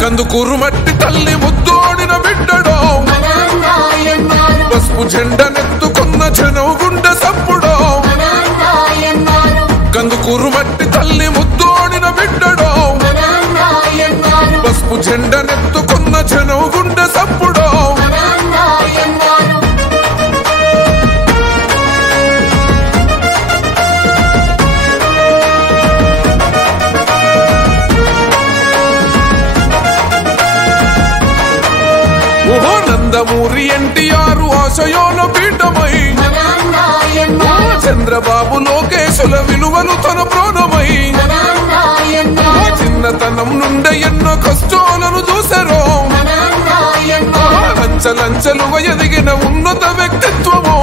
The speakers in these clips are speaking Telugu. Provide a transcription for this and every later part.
కందుకూరు మట్టి తల్లి ముద్దోడిన బిడ్డడో పసుపు జెండనెత్తుకున్న జనం గుండె సప్పుడో కందుకూరు మట్టి తల్లి ముద్దోడిన బిడ్డడో పసుపు జెండనెత్తుకున్న జనం గుండె సప్పుడో నందమూరి ఎన్టీఆర్ ఆశయోల పీఠమై చంద్రబాబు లోకేశుల విలువలు తన ప్రాణమై చిన్నతనం నుండి ఎన్నో కష్టాలను చూసారో లంచలుగా ఎదిగిన ఉన్నత వ్యక్తిత్వము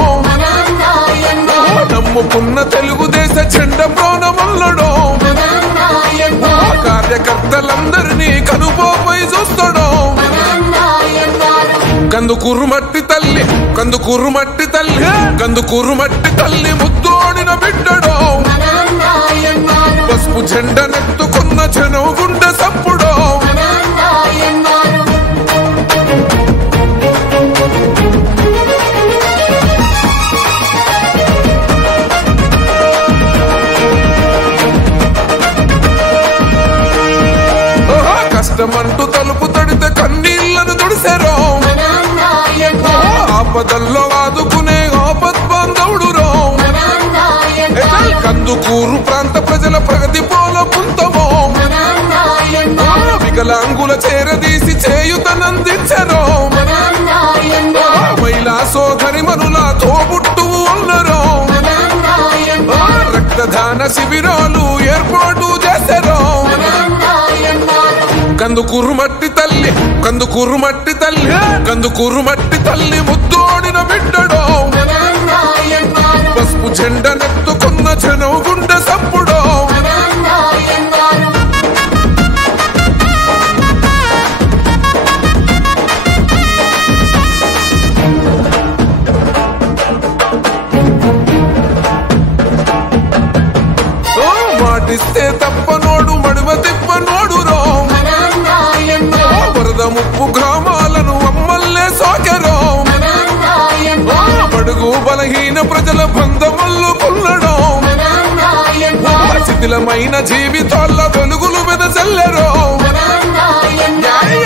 నమ్ముకున్న తెలుగుదేశ చెండ ప్రాణమల్లడో కార్యకర్తలందరినీ కనుపోపై చూస్తాడో కందుకూరు మట్టి తల్లి ముద్దోడిన బిడ్డడో పసుపు జెండనెత్తుకున్న జనం గుండె సప్పుడో కష్టమంటూ తలుపు తడితే కన్నీళ్లను తుడిసారో ఆపదల్లో ఆదుకునే ఆపద్బాంధవుడురో కందుకూరు ప్రాంత ప్రజల ప్రగతి పోల పుంతమో వికలాంగుల చేరదీసి చేయుతనందించరో మహిళా సోదరి మనుల తోబుట్టువు అన్నరో రక్తదాన శిబిరాలు ఏర్పాటు చేశారో కందుకూరు మట్టి తల్లి ముద్దోడిన బిడ్డడో పసుపు జెండనెత్తుకున్న జనం గుండె సప్పుడో మాటిస్తే తప్పనోడు మడుమ తిప్పనోడు రో వరద ముప్పు గ్రామాలను అమ్మల్లే సోకెరో బడుగు బలహీన ప్రజల బంధములు పుల్లడో శిథిలమైన జీవితాల వెలుగులు వెదజల్లరో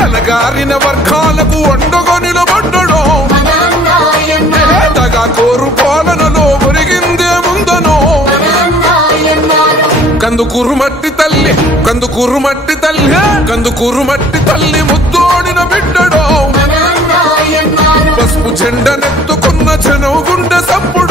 అలగారిన వర్గాలకు అండగా నిలబడ్డడో తగా కోరు పాలనలో ఒరిగిందే ముందనో కందుకూరు మట్టి తల్లి ముద్దోడిన బిడ్డడో పసుపు జెండనెత్తుకున్న జనం గుండె సప్పుడు